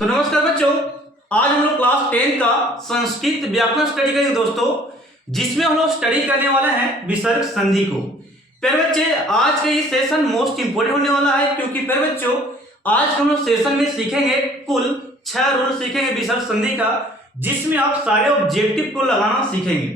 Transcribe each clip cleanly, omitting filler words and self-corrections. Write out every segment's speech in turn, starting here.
तो नमस्कार बच्चों, आज हम लोग क्लास 10 का संस्कृत व्याकरण स्टडी करेंगे दोस्तों, जिसमें हम लोग स्टडी करने वाला है विसर्ग संधि को। प्यारे बच्चे, आज का ये सेशन मोस्ट इंपोर्टेंट होने वाला है, क्योंकि प्यारे बच्चों आज हम लोग सेशन में सीखेंगे कुल 6 रूल सीखेंगे विसर्ग संधि का, जिसमें आप सारे ऑब्जेक्टिव को लगाना सीखेंगे।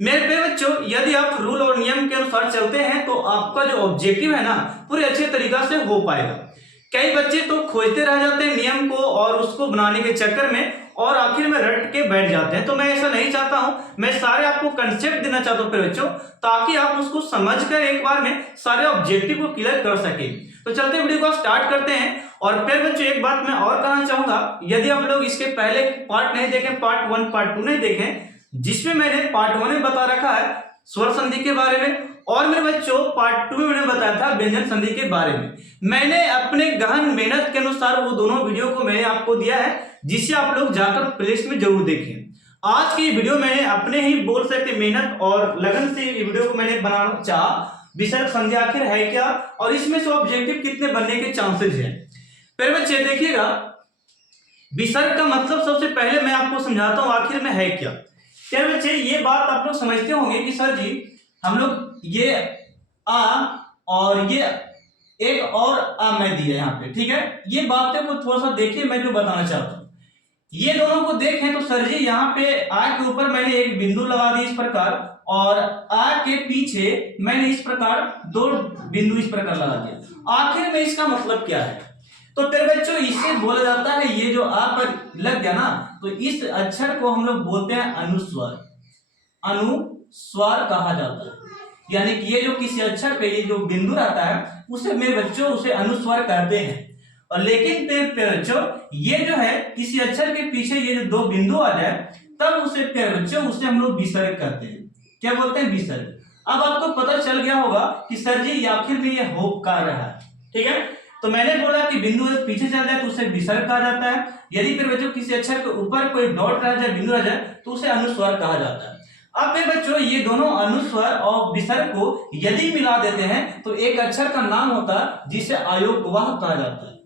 मेरे प्यारे बच्चों, यदि आप रूल और नियम के अनुसार चलते हैं तो आपका जो ऑब्जेक्टिव है ना पूरे अच्छे तरीका से हो पाएगा। कई बच्चे तो खोजते रह जाते हैं नियम को और उसको बनाने के चक्कर में, और आखिर में रट के बैठ जाते हैं। तो मैं ऐसा नहीं चाहता हूं, मैं सारे आपको कंसेप्ट देना चाहता हूं बच्चों, ताकि आप उसको समझकर एक बार में सारे ऑब्जेक्टिव को क्लियर कर सके। तो चलते वीडियो को स्टार्ट करते हैं। और फिर बच्चों एक बात मैं और कहना चाहूंगा, यदि आप लोग इसके पहले पार्ट नहीं देखें, पार्ट 1 पार्ट 2 नहीं देखें, जिसमें मैंने पार्ट 1 में बता रखा है स्वर संधि के बारे में, और मेरे बच्चों पार्ट 2 में मैंने बताया था व्यंजन संधि के बारे में। मैंने अपने गहन मेहनत के अनुसार वो दोनों वीडियो को मैंने आपको दिया है, जिसे आप लोग जाकर प्लेलिस्ट में जरूर देखें। आज की वीडियो मैंने अपने ही बोल सकते मेहनत और लगन से वीडियो को मैंने बनाना चाहा, विसर्ग संधि आखिर है क्या और इसमें से ऑब्जेक्टिव कितने बनने के चांसेस हैं। फिर बच्चे देखिएगा, विसर्ग का मतलब सबसे पहले मैं आपको समझाता हूं आखिर में है क्या। क्या बच्चे ये बात आप लोग समझते होंगे कि सर जी हम लोग ये आ और ये एक और आ मैं दिया यहाँ पे, ठीक है। ये बातें को थोड़ा सा देखिए, मैं जो बताना चाहता हूँ ये दोनों को देखें तो सर जी यहाँ पे आ के ऊपर मैंने एक बिंदु लगा दी इस प्रकार, और आ के पीछे मैंने इस प्रकार 2 बिंदु इस प्रकार लगा दिया। आखिर में इसका मतलब क्या है? तो फिर बच्चों इससे बोला जाता है, ये जो आ पर लग गया ना, तो इस अक्षर को हम लोग बोलते हैं अनुस्वार। अनुस्वार कहा जाता है, यानी कि ये जो किसी अक्षर पे ये जो बिंदु रहता है उसे मेरे बच्चों उसे अनुस्वार कहते हैं। और लेकिन प्यारे बच्चों ये जो है किसी अक्षर के पीछे ये जो 2 बिंदु आ जाए तब उसे प्यारे बच्चों उसे हम लोग विसर्ग कहते हैं। क्या बोलते हैं? विसर्ग। अब आपको पता चल गया होगा कि सर जी आखिर में ये हो का रहा है, ठीक है। तो मैंने बोला कि बिंदु पीछे चल जाए तो उसे विसर्ग कहा जाता है। यदि फिर बच्चों किसी अक्षर के ऊपर कोई डॉट रह जाए, बिंदु रह जाए, तो उसे अनुस्वार कहा जाता है। अब फिर बच्चों ये दोनों अनुस्वार और विसर्ग को यदि मिला देते हैं तो एक अक्षर का नाम होता है जिसे अयोग्यवाह कहा जाता है।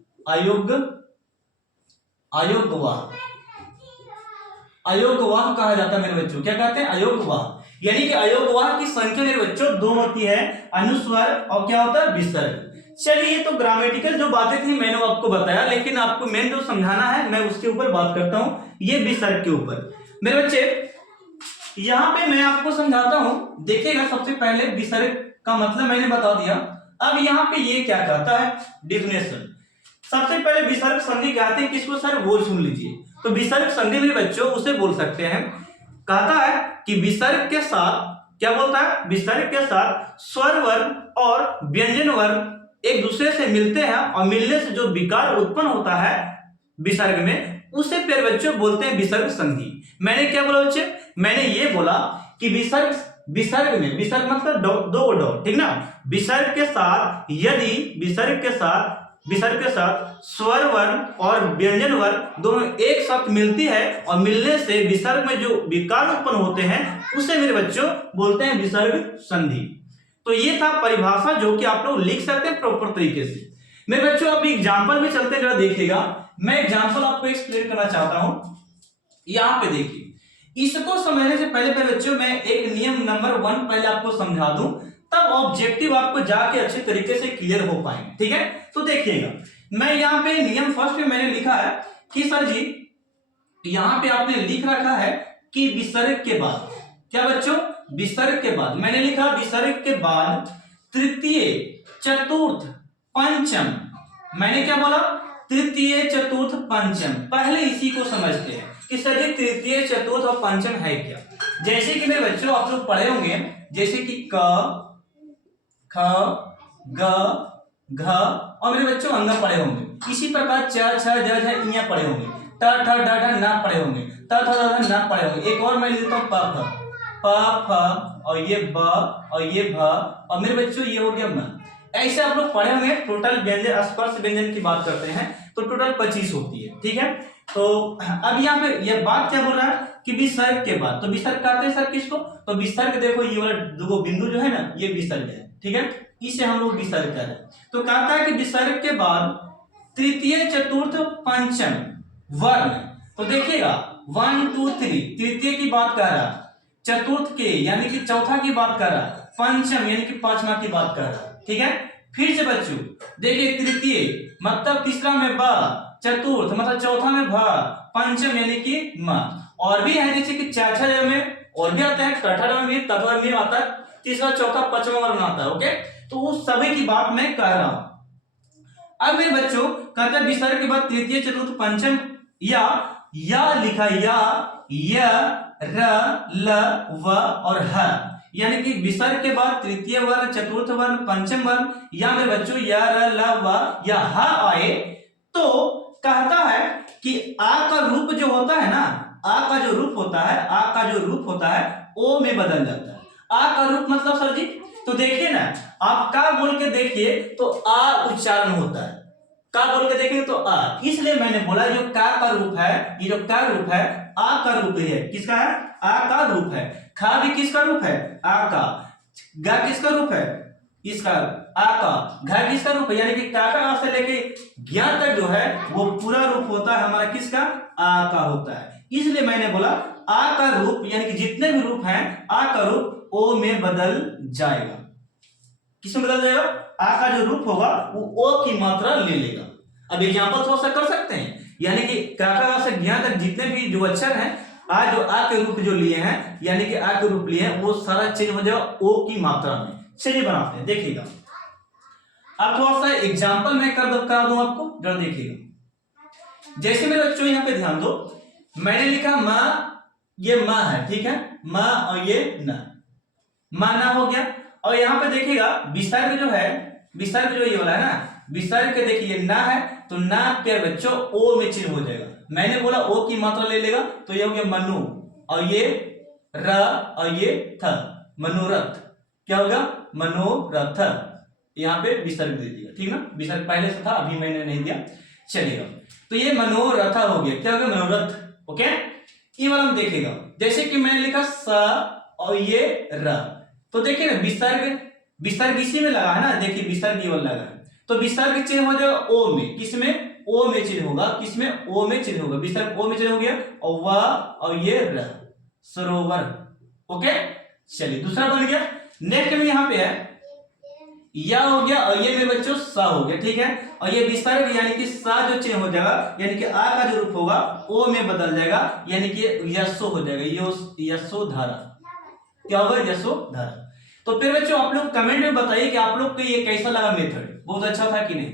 अयोग्यवाह कहा जाता है मेरे बच्चों। क्या कहते हैं? अयोग्यवाह। यानी कि अयोग्यवाह की संख्या मेरे बच्चों 2 होती है, अनुस्वार और क्या होता है? विसर्ग। चलिए, तो ग्रामेटिकल जो बातें थी मैंने वो आपको बताया, लेकिन आपको मेन जो समझाना है मैं उसके ऊपर बात करता हूं, ये विसर्ग के ऊपर। मेरे बच्चे यहां पे मैं आपको समझाता हूं, देखिएगा। सबसे पहले विसर्ग का मतलब मैंने बता दिया। अब यहां पे ये क्या कहता है? डेफिनेशन। सबसे पहले विसर्ग संधि कहते हैं किसको सर? वो सुन लीजिए। तो विसर्ग संधि मेरे बच्चों उसे बोल सकते हैं, कहता है कि विसर्ग के साथ क्या बोलता है? विसर्ग के साथ स्वर वर्ण और व्यंजन वर्ण एक दूसरे से मिलते हैं और मिलने से जो विकार उत्पन्न होता है विसर्ग में, उसे प्यारे बच्चों बोलते हैं विसर्ग संधि। मैंने क्या बोला बच्चे? मैंने ये बोला कि विसर्ग में, विसर्ग मतलब 2 डॉट, ठीक ना। विसर्ग के साथ यदि विसर्ग के साथ स्वर वर्ण और व्यंजन वर्ण दोनों एक साथ मिलती है और मिलने से विसर्ग में जो विकार उत्पन्न होते हैं उसे मेरे बच्चों बोलते हैं विसर्ग संधि। तो ये था परिभाषा जो कि आप लोग लिख सकते हैं प्रॉपर तरीके से। मेरे बच्चों अभी एग्जांपल में चलते हैं, जरा देखिएगा। मैं एग्जांपल आपको एक्सप्लेन करना चाहता हूं। यहां पे देखिए, इसको समझने से पहले बच्चों मैं एक नियम नंबर 1 पहले आपको समझा दूं, तब ऑब्जेक्टिव आपको जाके अच्छे तरीके से क्लियर हो पाएंगे, ठीक है। तो देखिएगा, मैं यहाँ पे नियम फर्स्ट में मैंने लिखा है कि सर जी यहाँ पे आपने लिख रखा है कि विसर्ग के बाद, क्या बच्चों? विसर्ग के बाद मैंने लिखा विसर्ग के बाद तृतीय, चतुर्थ, पंचम। मैंने क्या बोला? तृतीय, चतुर्थ, पंचम। पहले इसी को समझते हैं कि सर जी तृतीय, चतुर्थ और पंचम है क्या। जैसे कि मेरे बच्चों आप लोग पढ़े होंगे, जैसे कि क, ख, ग, घ और मेरे बच्चों अंग पढ़े होंगे। इसी प्रकार च, छ, ज, झ, इया पढ़े होंगे। ट, ठ, ड, ढ, न पढ़े होंगे। त, थ, द, ध, न पढ़े होंगे। एक और मैं लिखता हूँ प, फ, और ये ब और ये भ और मेरे बच्चों ये हो गया म। ऐसे आप लोग पढ़े होंगे। टोटल व्यंजन, स्पर्श व्यंजन की बात करते हैं तो टोटल 25 होती है, ठीक है। तो अब यहाँ पे ये बात क्या बोल रहा है कि विसर्ग के बाद, तो विसर्ग कहते हैं सर किसको? तो विसर्ग देखो ये वाला 2 बिंदु जो है ना, ये विसर्ग है, ठीक है। इसे हम लोग विसर्ग कर रहे हैं। तो कहता है कि विसर्ग के बाद तृतीय, चतुर्थ, पंचम वर्ण। तो देखिएगा 1 2 3 तृतीय की बात कर रहा, चतुर्थ के यानी कि चौथा की बात कर रहा, पंचम यानी कि पांचवा की बात कर रहा। ठीक है, फिर से बच्चों देखिए तृतीय मतलब तीसरा में ब, चतुर्थ मतलब चौथा में भ, पंचम यानी कि म। और भी है जैसे कि चाचा में और भी आता है, कठहर में भी, तत्व में आता है, तीसरा चौथा पांचवा वर्ण आता है। ओके, तो उस सभी की बात मैं कह रहा हूं। अब मेरे बच्चों कहते हैं विसर्ग के बाद तृतीय चतुर्थ पंचम या लिखा या य र ल व और ह, यानी कि विसर्ग के बाद तृतीय वर्ण, चतुर्थ वर्ण, पंचम वर्ण या मेरे बच्चों य र ल व या ह आए तो कहता है कि आ का रूप जो होता है ना, आ का जो रूप होता है, आ का जो रूप होता है ओ में बदल जाता है। आ का रूप मतलब सर जी, तो देखिए ना आप का बोल के देखिए तो आ उच्चारण होता है, का बोल के देखेंगे तो आ, इसलिए मैंने बोला जो का रूप है, ये जो का रूप है आ का रूप है। किसका है? आ का रूप है। खा भी किसका रूप है? आ का। गा किसका रूप है? इसका आ का। घा किसका रूप है? यानी कि का से लेके ज्ञा तक जो है वो पूरा रूप होता है हमारा किसका? आ का होता है। इसलिए मैंने बोला आ का रूप यानी कि जितने भी रूप हैं आ का रूप ओ में बदल जाएगा। किसमें बदल जाएगा? आ का जो रूप होगा वो ओ की मात्रा ले लेगा। अब एग्जांपल थोड़ा सा कर सकते हैं, यानी कि काका से ज्ञा तक जितने भी जो अक्षर हैं आ जो आ के रूप जो लिए हैं यानी कि आ के रूप लिए हैं वो सारा चेंज हो जाएगा ओ की मात्रा में। चलिए बनाते हैं, देखिएगा। अब थोड़ा सा एग्जांपल मैं करा दूं आपको, जरा देखिएगा। जैसे मेरे बच्चों यहाँ पे ध्यान दो, मैंने लिखा माँ, ये माँ है, ठीक है, माँ और ये न, माना हो गया। और यहाँ पे देखिएगा विसर्ग जो है, विसर्ग जो ये वाला है ना, विसर्ग के देखिए ना है तो ना के बच्चों ओ में चिन्ह हो जाएगा। मैंने बोला ओ की मात्रा ले लेगा तो ये हो गया मनु, और ये र और ये थ, मनोरथ। क्या होगा? मनोरथ। यहाँ पे विसर्ग दे दिया, ठीक ना, विसर्ग पहले से था अभी मैंने नहीं दिया, चलेगा। तो ये मनोरथ हो गया, क्या होगा? मनोरथ। ओके, ये वाला हम देखेगा। जैसे कि मैंने लिखा स और ये र, तो देखिए ना विसर्ग इसी में लगा है ना, देखिए विसर्ग ये वाला लगा है तो विसर्ग चिन्ह हो जाएगा ओ में। किसमें? ओ में चिन्ह होगा। किसमें? ओ में चिन्ह होगा। विसर्ग ओ में चिन्ह हो गया और व और ये र, सरोवर। ओके, चलिए दूसरा बन गया। नेक्स्ट में यहाँ पे है या हो गया और ये मेरे बच्चों सा हो गया, ठीक है। और ये विसर्ग यानी कि सा जो चिन्ह हो जाएगा यानी कि आ का जो रूप होगा ओ में बदल जाएगा यानी कि यशो हो जाएगा, यशोधारा। क्या होगा? यशोधारा। तो फिर बच्चों आप लोग कमेंट में बताइए कि आप लोग को ये कैसा लगा मेथड, बहुत अच्छा था कि नहीं।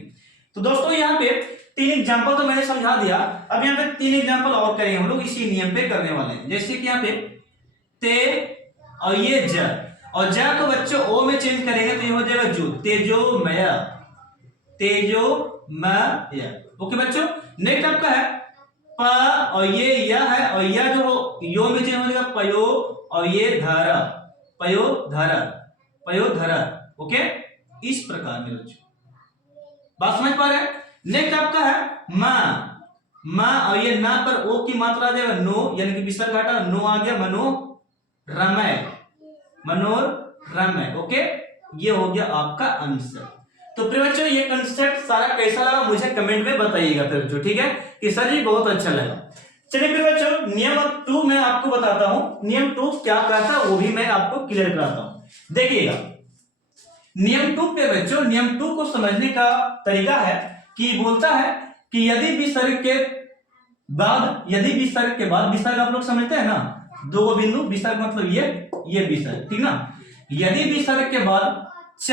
तो दोस्तों यहाँ पे 3 एग्जांपल तो मैंने समझा दिया। अब यहाँ पे 3 एग्जांपल और करेंगे हम लोग, इसी नियम पे करने वाले हैं। जैसे कि यहाँ पे ते और ये ज, और ज को बच्चों ओ में चेंज करेंगे तो ये हो जाएगा जो, तेजोमय, तेजोमय। ओके बच्चों, नेक्स्ट आपका है प और ये या है और या जो यो में चेंज हो जाएगा पयो और ये धारा, पयोधरा, पयोधरा। ओके, इस प्रकार में बच्चों बात समझ पा रहे हैं। नेक्स्ट आपका है माँ, माँ और ये ना पर ओ की मात्रा आ जाएगा नो, यानी कि विसर्ग घटा नो आ गया, मनोरमय, मनोरमय। ओके, ये हो गया आपका आंसर। तो फिर बच्चों ये कंसेप्ट सारा कैसा लगा मुझे कमेंट में बताइएगा फिर बच्चों, ठीक है, कि सर जी बहुत अच्छा लगा। चलिए फिर बच्चों नियम 2 मैं आपको बताता हूं, नियम 2 क्या कहता है वो भी मैं आपको क्लियर कराता हूं। देखिएगा नियम 2 पे बच्चों, नियम 2 को समझने का तरीका है कि बोलता है कि यदि विसर्ग के बाद, यदि विसर्ग के बाद, विसर्ग आप लोग समझते हैं ना, 2 बिंदु विसर्ग मतलब ये विसर्ग, ठीक ना। यदि विसर्ग के बाद च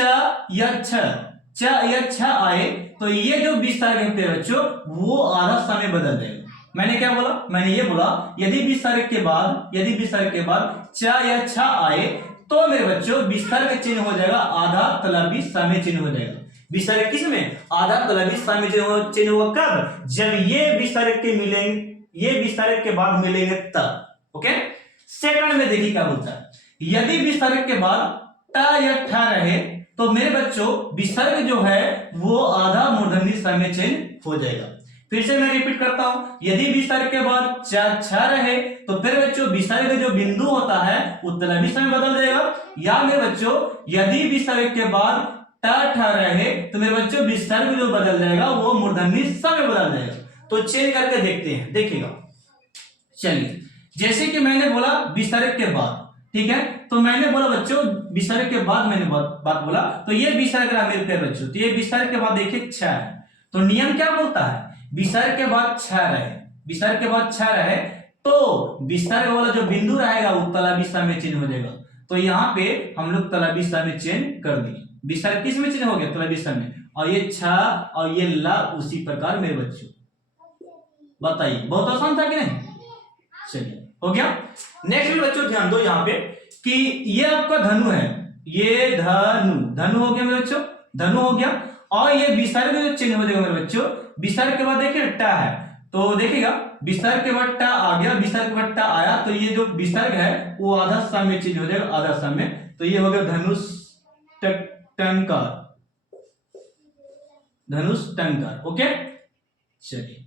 या छ आए तो ये जो विसर्ग है बच्चों वो आधा समय बदल जाएगा। मैंने क्या बोला? मैंने ये बोला यदि विसर्ग के बाद च या छ आए तो मेरे बच्चों विसर्ग चिन्ह हो जाएगा आधा तलबी समय चिन्ह हो जाएगा। विसर्ग किस में? आधा तलबी समय चिन्ह होगा कब? जब ये विसर्ग के मिलेंगे, ये विसर्ग के बाद मिलेंगे तब। ओके, सेकंड में देखिए क्या बोलता है, यदि विसर्ग के बाद ट या ठ रहे तो मेरे बच्चों विसर्ग जो है वो आधा मूर्धन्य समय चिन्ह हो जाएगा। फिर से मैं रिपीट करता हूं, यदि विसर्ग के बाद छ रहे तो फिर बच्चों विसर्ग जो बिंदु होता है वो तलबी समय बदल जाएगा, या मेरे बच्चों यदि विसर्ग के बाद ट रहे तो मेरे बच्चों विसर्ग जो बदल जाएगा वो मूर्धन्य समय बदल जाएगा। तो चेंज करके देखते हैं, देखिएगा। चलिए, जैसे कि मैंने बोला विसर्ग के बाद, ठीक है, तो मैंने बोला बच्चों विसर्ग के बाद मैंने बात बोला, तो ये विसर्ग रहा मेरे प्यारे बच्चों। तो ये विसर्ग के बाद देखिए छ है, तो नियम क्या बोलता है, विसर्ग के बाद छ रहे, विसर्ग के बाद छ रहे तो विसर्ग वाला जो बिंदु रहेगा वो तलाबी सा में चेंज हो जाएगा। तो यहाँ पे हम लोग तलाबी सा में चेंज कर दिए, विसर्ग किस में चेंज हो गया, तलाबी सा में, और ये छ और ये ला उसी प्रकार मेरे बच्चों। बताइए, बहुत आसान था कि नहीं? चलिए, हो गया। नेक्स्ट भी बच्चों ध्यान दो यहाँ पे कि ये आपका धनु है, ये धनु हो गया मेरे बच्चों, धनु हो गया। और ये विसर्ग जो चिन्ह हो जाएगा मेरे बच्चों, विसर्ग के बाद देखिए टा है, तो देखिएगा विसर्ग के बाद टा आ गया, विसर्ग के बाद टा आया, तो ये जो विसर्ग है वो आधा सा में चेंज हो जाएगा, आधा सा में। तो ये हो गया धनुष टंकार, धनुष टंकार। ओके, चलिए,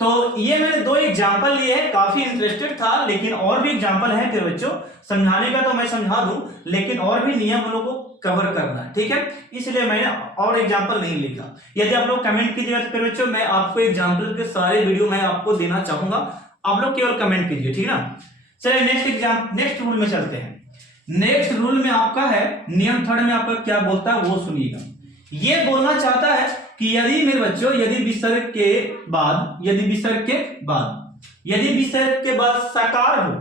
तो ये मैंने दो एग्जांपल लिए हैं, काफी इंटरेस्टेड था, लेकिन और भी एग्जांपल है फिर बच्चों, समझाने का तो मैं समझा दूं, लेकिन और भी नियम हम लोग को कवर करना है, ठीक है, इसलिए मैंने और एग्जांपल नहीं लिखा। यदि आप लोग कमेंट कीजिएगा तो फिर बच्चों मैं आपको एग्जांपल के सारे वीडियो मैं आपको देना चाहूंगा, आप लोग केवल कमेंट कीजिए, ठीक ना। चलिए नेक्स्ट रूल में चलते हैं। नेक्स्ट रूल में आपका है नियम थर्ड में आपका क्या बोलता है वो सुनिएगा। ये बोलना चाहता है कि यदि मेरे बच्चों यदि विसर्ग के बाद सकार हो,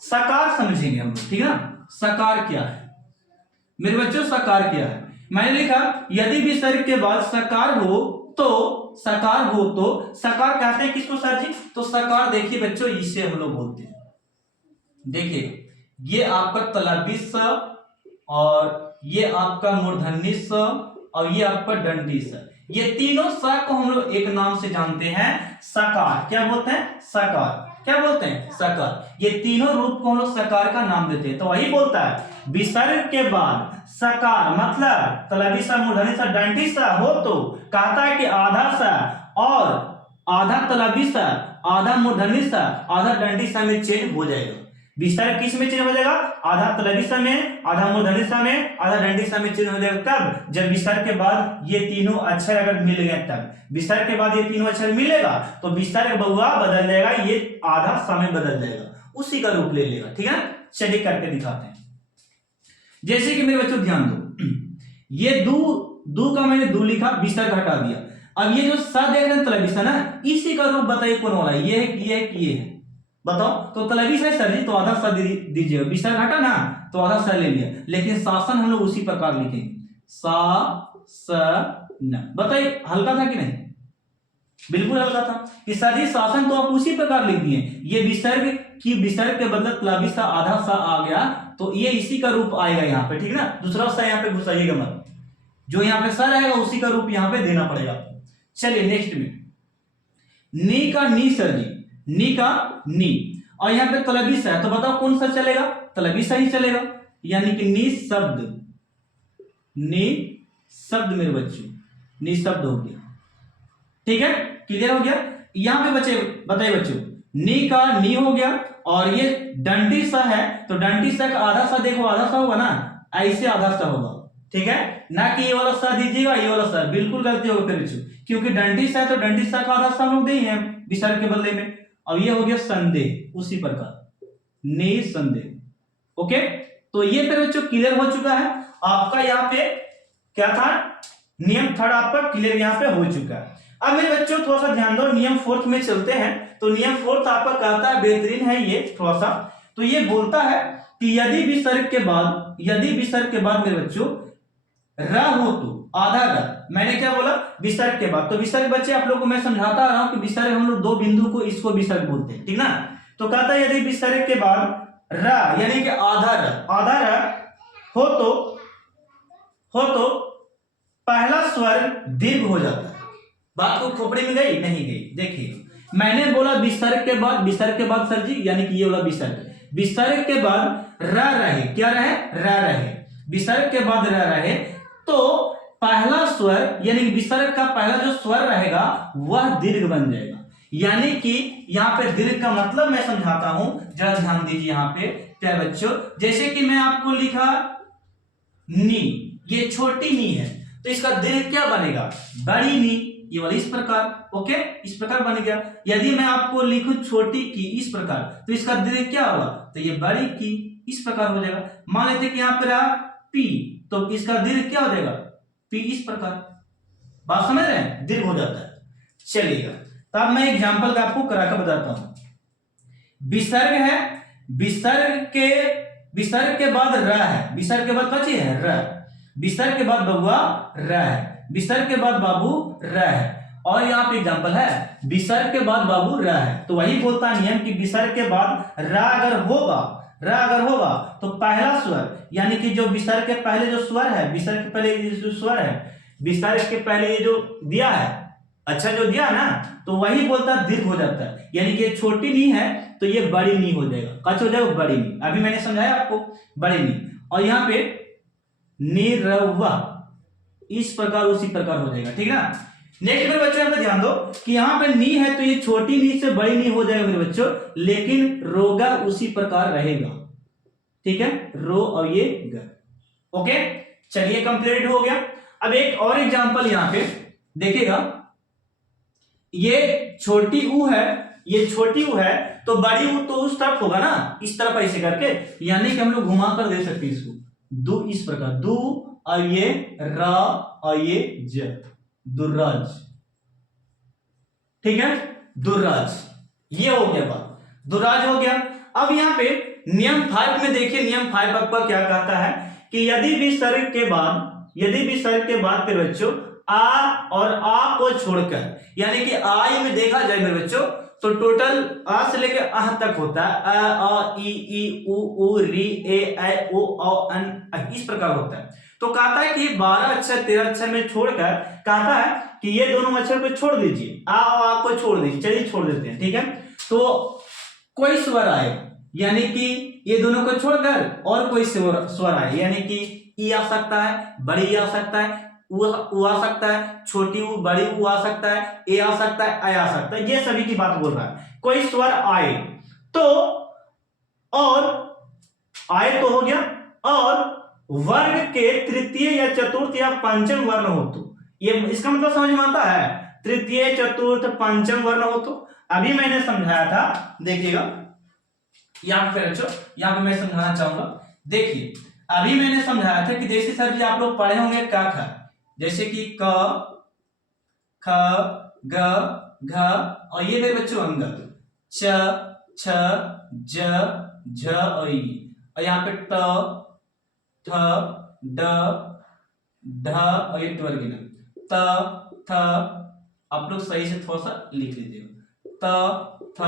सकार समझेंगे हम लोग, ठीक है ना। सकार क्या है मेरे बच्चों, सकार क्या है, मैंने लिखा यदि विसर्ग के बाद सकार हो तो सकार कहते हैं किसको सर जी, तो सकार देखिए बच्चों इसे हम लोग बोलते हैं, देखिए ये आपका तलाबी स और ये आपका मूर्धन्य स और ये आपका दंडी स, ये तीनों स को हम लोग एक नाम से जानते हैं सकार। क्या बोलते हैं, सकार। क्या बोलते हैं, सकार। ये तीनों रूप को हम लोग सकार का नाम देते हैं। तो वही बोलता है विसर्ग के बाद सकार मतलब तलाबी सा मूर्धन्य सा दंडी सा हो तो कहता है कि आधा सा और आधा तलाबी सा, आधा मूर्धन्य सा, आधा दंडी सा में चेंज हो जाएगा। विसर्ग किस में चेंज हो जाएगा, आधा तलबी सा में, आधा मूर्धन्य सा में, आधा दंडी सा में चेंज हो जाएगा। कब, जब विसर्ग के बाद ये तीनों अक्षर अगर मिल गए, तब विसर्ग के बाद ये तीनों अक्षर मिलेगा तो विसर्ग बहुआ बदल जाएगा, ये आधा सा में बदल जाएगा, उसी का रूप ले लेगा, ठीक है। चलिए करके दिखाते हैं। जैसे कि मेरे बच्चों ध्यान दो, ये दू का मैंने दू लिखा, विसर्ग हटा दिया। अब ये जो सा देख रहे हैं तलबी सा ना, इसी का रूप बताइए कौन वाला, ये है, बताओ। तो तलबी से सर जी तो आधा सा दीजिए, विसर्ग हटा ना तो आधा सा ले लिया, लेकिन शासन हम लोग उसी प्रकार लिखेंगे सा स न। बताइए हल्का था कि नहीं, बिल्कुल हल्का था कि सर जी शासन तो आप उसी प्रकार लिख दिए। ये विसर्ग के बदले तलबी सा आधा सा आ गया तो ये इसी का रूप आएगा यहाँ पे, ठीक है ना। दूसरा सा यहाँ पे घुसाइएगा मत, जो यहाँ पे सा रहेगा उसी का रूप यहाँ पे देना पड़ेगा आपको। चलिए नेक्स्ट में नी का नी सर जी, नी का नी, और यहाँ पे तलबी सा है तो बताओ कौन सा चलेगा, तलबी सा ही चलेगा, यानी कि नी शब्द मेरे बच्चों, नी शब्द हो गया, ठीक है, क्लियर हो गया। यहाँ पे बच्चे बताइए बच्चों, नी का नी हो गया, और ये डंडी सा है तो डंडी सा का आधा सा देखो, आधा सा होगा ना, ऐसे आधा सा होगा, ठीक है, ना कि ये वाला सा दीजिएगा, ये वाला सा, बिल्कुल गलती होगा फिर बच्चों, क्योंकि डंडी सा है तो डंडी सा का आधा सा हम लोग दें हैं विसर्ग के बदले में। और ये हो गया संदेह, उसी प्रकार निसंदेह। ओके, तो ये फिर बच्चों क्लियर हो चुका है आपका, यहाँ पे क्या था, नियम थर्ड आपका क्लियर यहाँ पे हो चुका है। अब मेरे बच्चों थोड़ा सा ध्यान दो, नियम फोर्थ में चलते हैं। तो नियम फोर्थ आपका कहता है, बेहतरीन है ये थोड़ा सा, तो ये बोलता है कि यदि विसर्ग के बाद मेरे बच्चों र हो तो आधा र, मैंने क्या बोला विसर्ग के बाद, तो विसर्ग बच्चे आप लोगों को मैं समझाता आ रहा हूं कि विसर्ग हम लोग दो बिंदु को इसको विसर्ग बोलते हैं, ठीक ना। तो कहता है यदि विसर्ग के बाद र यानी कि आधा र हो तो पहला स्वर दीर्घ हो जाता है। बात को खोपड़ी में गई नहीं गई, देखिए मैंने बोला विसर्ग के बाद सर जी, यानी कि ये वाला विसर्ग के बाद र रहे, क्या रहे, र रहे, विसर्ग के बाद र रहे तो पहला स्वर यानी विसर्ग का पहला जो स्वर रहेगा वह दीर्घ बन जाएगा। यानी कि यहाँ पे दीर्घ का मतलब मैं समझाता हूं, जरा ध्यान दीजिए यहाँ पे प्यारे बच्चों। जैसे कि मैं आपको लिखा नी, ये छोटी नी है तो इसका दीर्घ क्या बनेगा, बड़ी नी, ये वाली इस प्रकार, ओके, इस प्रकार बन गया। यदि मैं आपको लिखूं छोटी की इस प्रकार, तो इसका दीर्घ क्या होगा, तो ये बड़ी की इस प्रकार हो जाएगा। मान लेते कि यहाँ पे रहा पी, तो इसका दीर्घ क्या हो जाएगा, पी इस प्रकार। बात समझ रहे हैं, दीर्घ हो जाता है। चलिएगा, तो अब मैं एग्जाम्पल का आपको करा कर बताता हूं। विसर्ग है, विसर्ग के बाद र है, विसर्ग के बाद क्या चीज है, र, विसर्ग के बाद बबुआ र है, विसर्ग के बाद बाबू र है, और यहाँ पे एग्जाम्पल है विसर्ग के बाद बाबू र है। तो वही बोलता नियम कि विसर्ग के बाद र अगर होगा तो पहला स्वर, यानी कि जो विसर्ग के पहले जो स्वर है, विसर्ग के पहले जो स्वर है, विसर्ग के पहले ये जो दिया है, अच्छा जो दिया ना, तो वही बोलता दीर्घ हो जाता है। यानी कि ये छोटी नी है तो ये बड़ी नी हो जाएगा, कच हो जाएगा बड़ी नी। अभी मैंने समझाया आपको, बड़ी नी। और यहाँ पे निरवा इस प्रकार उसी प्रकार हो जाएगा, ठीक ना। नेक्स्ट मेरे बच्चों यहाँ पे ध्यान दो कि यहाँ पे नी है तो ये छोटी नी से बड़ी नी हो जाएगा मेरे बच्चों, लेकिन रोगा उसी प्रकार रहेगा, ठीक है, रो और ये ग। ओके, चलिए कंप्लीट हो गया। अब एक और एग्जांपल यहाँ पे देखिएगा, ये छोटी ऊ है, ये छोटी ऊ है, तो बड़ी ऊ तो उस तरफ होगा ना, इस तरफ ऐसे करके, यानी कि हम लोग घुमा कर दे सकते हैं इसको, दू इस प्रकार, दू और ये रा और ये ज, दुर्राज, ठीक है, दुर्राज, ये हो गया बात, दुर्राज हो गया। अब यहाँ पे नियम 5 में देखिए, नियम 5 आपका क्या कहता है कि यदि भी विसर्ग के बाद फिर बच्चों आ और आ को छोड़कर, यानी कि आई में देखा जाए मेरे बच्चों, तो टोटल आ से लेकर आह तक होता है, अ आ ई उ री ए ऐ ओ औ अन, इस प्रकार होता है। तो कहता है कि 12 अक्षर 13 अक्षर में छोड़कर कहता है कि ये दोनों अक्षर को छोड़ दीजिए, आ और आ को छोड़ दीजिए, चलिए छोड़ देते हैं, ठीक है। तो कोई स्वर आए, यानी कि ये दोनों को छोड़कर और कोई स्वर आए, यानी कि ई आ सकता है, बड़ी ई आ सकता है, उ आ सकता है, छोटी उ, बड़ी उ आ सकता है, ए आ सकता है, आ सकता है, ये सभी की बात बोल रहा है। कोई स्वर आए तो, और आए तो हो गया, और वर्ग के तृतीय या चतुर्थ या पंचम वर्ण हो तो, ये इसका मतलब समझ में आता है, तृतीय चतुर्थ पंचम वर्ण हो तो। अभी मैंने समझाया था, देखिएगा यहाँ पे बच्चों, यहाँ पे मैं समझाना चाहूंगा। देखिए अभी मैंने समझाया था कि जैसे सर जी आप लोग पढ़े होंगे क ख, जैसे कि क ख ग घ, और ये मेरे बच्चों अंग, च छ ज झ और ई, और यहाँ पे ट थ ड ढ और ये ट्वर्गिन, त थ, आप लोग सही से थोड़ा सा लिख लीजिएगा, त थ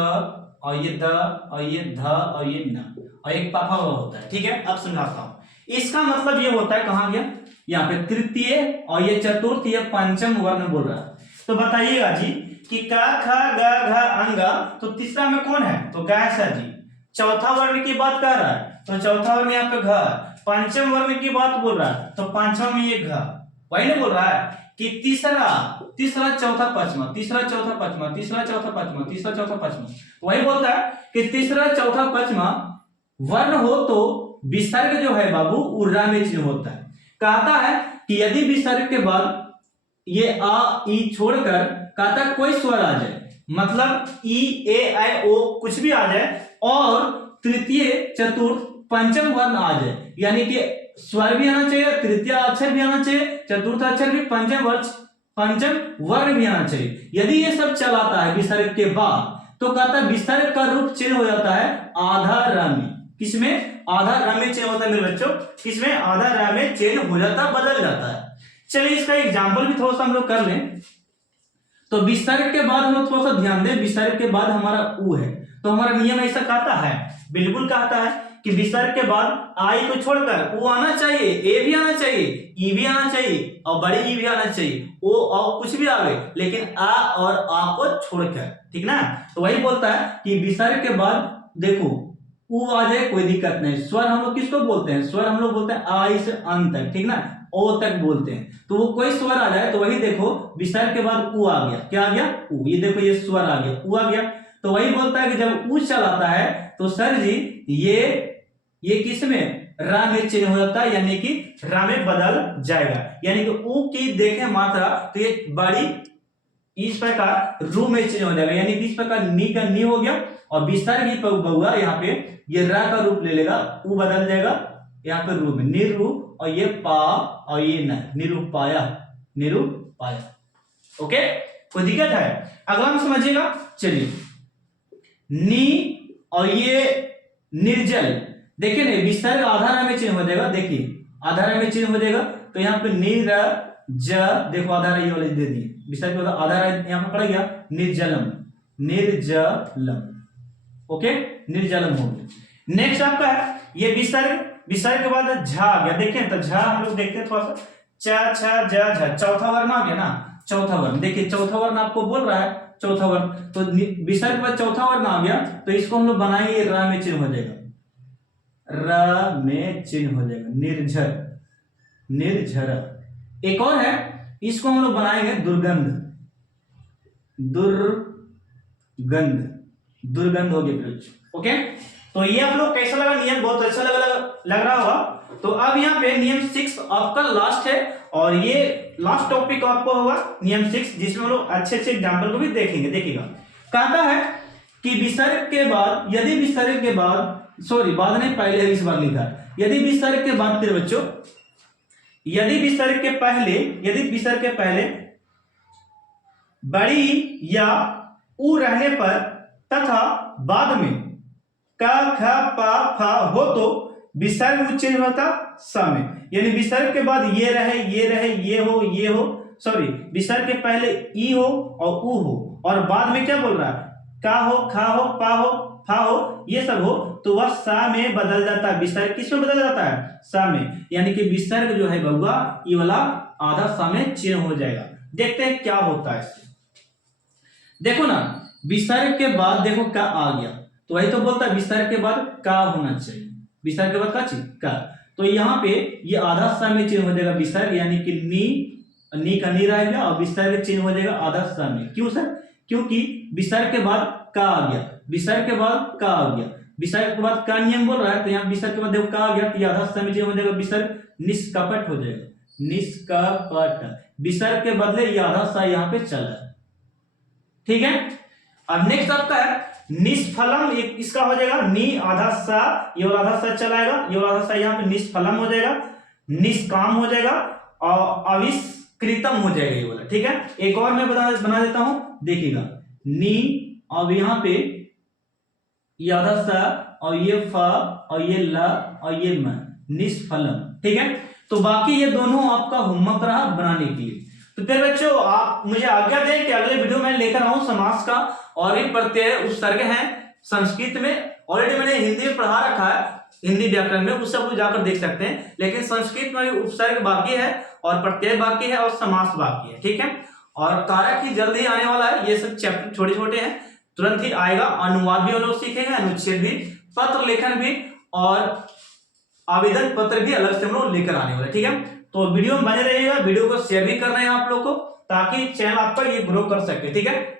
और ये द और ये ध और ये न, और एक पापा हुआ होता है, ठीक है। अब समझाता हूं, इसका मतलब ये होता है, कहां गया, यहाँ पे तृतीय और ये चतुर्थ ये पंचम वर्ण बोल रहा है। तो बताइएगा जी कि क ख ग घ अंग, तो तीसरा में कौन है, तो ग है सर जी। चौथा वर्ण की बात कर रहा है, तो चौथा वर्ण यहाँ पे घ। पंचम वर्ण की बात बोल रहा है, तो पांचवा में ये घ। वही नहीं बोल रहा है कि तीसरा चौथा पांचवा, तीसरा चौथा पांचवा, तीसरा चौथा पांचवा, तीसरा चौथा पांचवा, वही बोलता है कि तीसरा चौथा पांचवा वर्ण हो तो विसर्ग जो है बाबू उर्रा में चिन्ह होता है। कहता है कि यदि विसर्ग के बाद ये आ ई छोड़कर कहता कोई स्वर आ जाए, मतलब ई ए ऐ ओ कुछ भी आ जाए, और तृतीय चतुर्थ पंचम वर्ण आ जाए, यानी कि स्वर भी आना चाहिए, तृतीय अक्षर भी आना चाहिए, चतुर्थ अक्षर भी, पंचम वर्ण भी आना चाहिए। यदि ये सब चलाता है विसर्ग के बाद, तो कहता है विसर्ग का रूप चेंज हो जाता है आधा र में। किसमें, आधा र में चेंज होता है मेरे बच्चों, किसमें, आधा र में चेंज हो जाता है, बदल जाता है। चलिए इसका एग्जाम्पल भी थोड़ा सा हम लोग कर लें। तो विसर्ग के बाद हम लोग थोड़ा सा ध्यान दें, विसर्ग के बाद हमारा उ है, तो हमारा नियम ऐसा कहता है, बिल्कुल कहता है कि विसर्ग के बाद आई को छोड़कर उ आना चाहिए, ए भी आना चाहिए, ई भी आना चाहिए, और बड़ी ई भी आना चाहिए, ओ और कुछ भी आवे, लेकिन आ और आ को छोड़कर, ठीक ना। तो वही बोलता है कि विसर्ग के बाद देखो उ आ जाए कोई दिक्कत नहीं। स्वर हम लोग किसको बोलते हैं, स्वर हम लोग बोलते हैं आई से अंत तक, ठीक ना, ओ तक बोलते हैं। तो वो कोई स्वर आ जाए तो वही देखो विसर्ग के बाद उ आ गया, क्या आ गया, उ, ये देखो ये स्वर आ गया, उ आ गया। तो वही बोलता है कि जब उ चलाता है तो सर जी ये किस में, रा में चेंज हो जाता है, यानी कि रा में बदल जाएगा, यानी कि उ की देखें मात्रा तो ये बड़ी इस प्रकार रू में चेंज हो जाएगा, यानी कि इस प्रकार नी का नी हो गया और विसर्ग बहुआ यहाँ पे ये रा का रूप ले लेगा, ऊ बदल जाएगा यहाँ पे रू में, निरू, और ये पा और ये न, निरूपाया, निरूपाया। ओके, कोई दिक्कत है? अगला में समझिएगा, चलिए नी और ये निर्जल, देखिए ना विसर्ग आधार में चेंज हो जाएगा, देखिए आधार में चेंज हो जाएगा, तो यहाँ पे निर ज, देखो आधार ये वाले दे दिए, विसर्ग के बाद आधार यहाँ पे पड़ गया निर्जलम, निर्जलम। ओके, निर्जलम हो गया। नेक्स्ट आपका है ये विसर्ग, विसर्ग के बाद झा आ गया, देखिए तो झा हम लोग देखते हैं थोड़ा सा, च छ ज झ, चौथा वर्ण आ गया ना, चौथा वर्ण, देखिए चौथा वर्ण आपको बोल रहा है चौथा वर्ण, तो विसर्ग के बाद चौथा वर्ण आ गया, तो इसको हम लोग बनाएंगे र में चिन्ह हो जाएगा, र में चिन्ह हो जाएगा, निर्झर, निर्झर। एक और है, इसको हम लोग बनाएंगे दुर्गंध, दुर्गंध, दुर्गंध हो गया। ओके, तो ये आप लोग कैसा लगा नियम? बहुत अच्छा लग रहा होगा। तो अब यहाँ पे नियम 6 आपका लास्ट है, और ये लास्ट टॉपिक आपको होगा नियम 6, जिसमें हम लोग अच्छे अच्छे एग्जाम्पल को भी देखेंगे। देखिएगा, कहता है कि विसर्ग के बाद, यदि विसर्ग के बाद, सॉरी बाद नहीं पहले इस बार लिखा, यदि विसर्ग के बाद तेरे बच्चों, यदि विसर्ग के पहले, यदि विसर्ग के पहले बड़ी या उ रहने पर तथा बाद में क ख प फ हो तो विसर्ग उच्च होता स में, यानी विसर्ग के बाद ये रहे, ये रहे, ये हो, सॉरी विसर्ग के पहले ई हो और उ हो, और बाद में क्या बोल रहा है, का हो, खा हो, पा हो, फा हो, ये सब हो, तो वह सा में बदल जाता है। विसर्ग किस में बदल जाता है? सा में, यानी कि विसर्ग जो है बउआ ये वाला आधा सा में चेंज हो जाएगा। देखते हैं क्या होता है इससे। देखो ना, विसर्ग के बाद देखो का आ गया, तो वही तो बोलता है विसर्ग के बाद का होना चाहिए, विसर्ग के बाद का चाहिए का, तो यहाँ पे ये आधा सा में चेंज हो जाएगा विसर्ग, यानी कि नी का नी रहेगा और विसर्ग चेंज हो जाएगा आधा सा में। क्यों सर? क्योंकि विसर्ग के बाद का आ गया, विसर्ग के बाद का आ गया, विसर्ग के बाद का नियम बोल रहा है, तो यहाँ विसर्ग के बाद देखो का आ गया, तो ये आधा सा में चेंज हो जाएगा विसर्ग, निष्कपट हो जाएगा, निष्कपट, विसर्ग के बदले ये आधा सा यहाँ पे चला। ठीक है, अब नेक्स्ट आपका है निष्फलम, इसका हो जाएगा नी आधा सा, ये वाला आधा सा चलाएगा, ये वाला आधा सा यहाँ पे निष्फलम हो जाएगा, निष्काम हो जाएगा और अविष्कृतम हो जाएगा ये वाला। ठीक है, एक और मैं बना देता हूं, देखिएगा नी, अब यहाँ पे ये आधा सा और ये फ और ये ल और ये म, निष्फलम। ठीक है, तो बाकी ये दोनों आपका होमवर्क रहा बनाने के लिए। तो फिर बच्चों आप मुझे आज्ञा दें कि अगले वीडियो में लेकर आऊं समास का और भी प्रत्यय उपसर्ग हैं संस्कृत में, ऑलरेडी मैंने हिंदी में पढ़ा रखा है, हिंदी व्याकरण में, उस सब जाकर देख सकते हैं, लेकिन संस्कृत में उपसर्ग बाकी है और प्रत्यय बाकी है और समास बाकी है। ठीक है, और कारक ही जल्द ही आने वाला है, ये सब चैप्टर छोटे छोटे हैं, तुरंत ही आएगा। अनुवाद भी हम लोग सीखेंगे, अनुच्छेद भी, पत्र लेखन भी और आवेदन पत्र भी अलग से हम लोग लेकर आने वाले। ठीक है, तो वीडियो में बने रहिएगा, वीडियो को शेयर भी करना है आप लोग को, ताकि चैनल आपका ये ग्रो कर सके। ठीक है।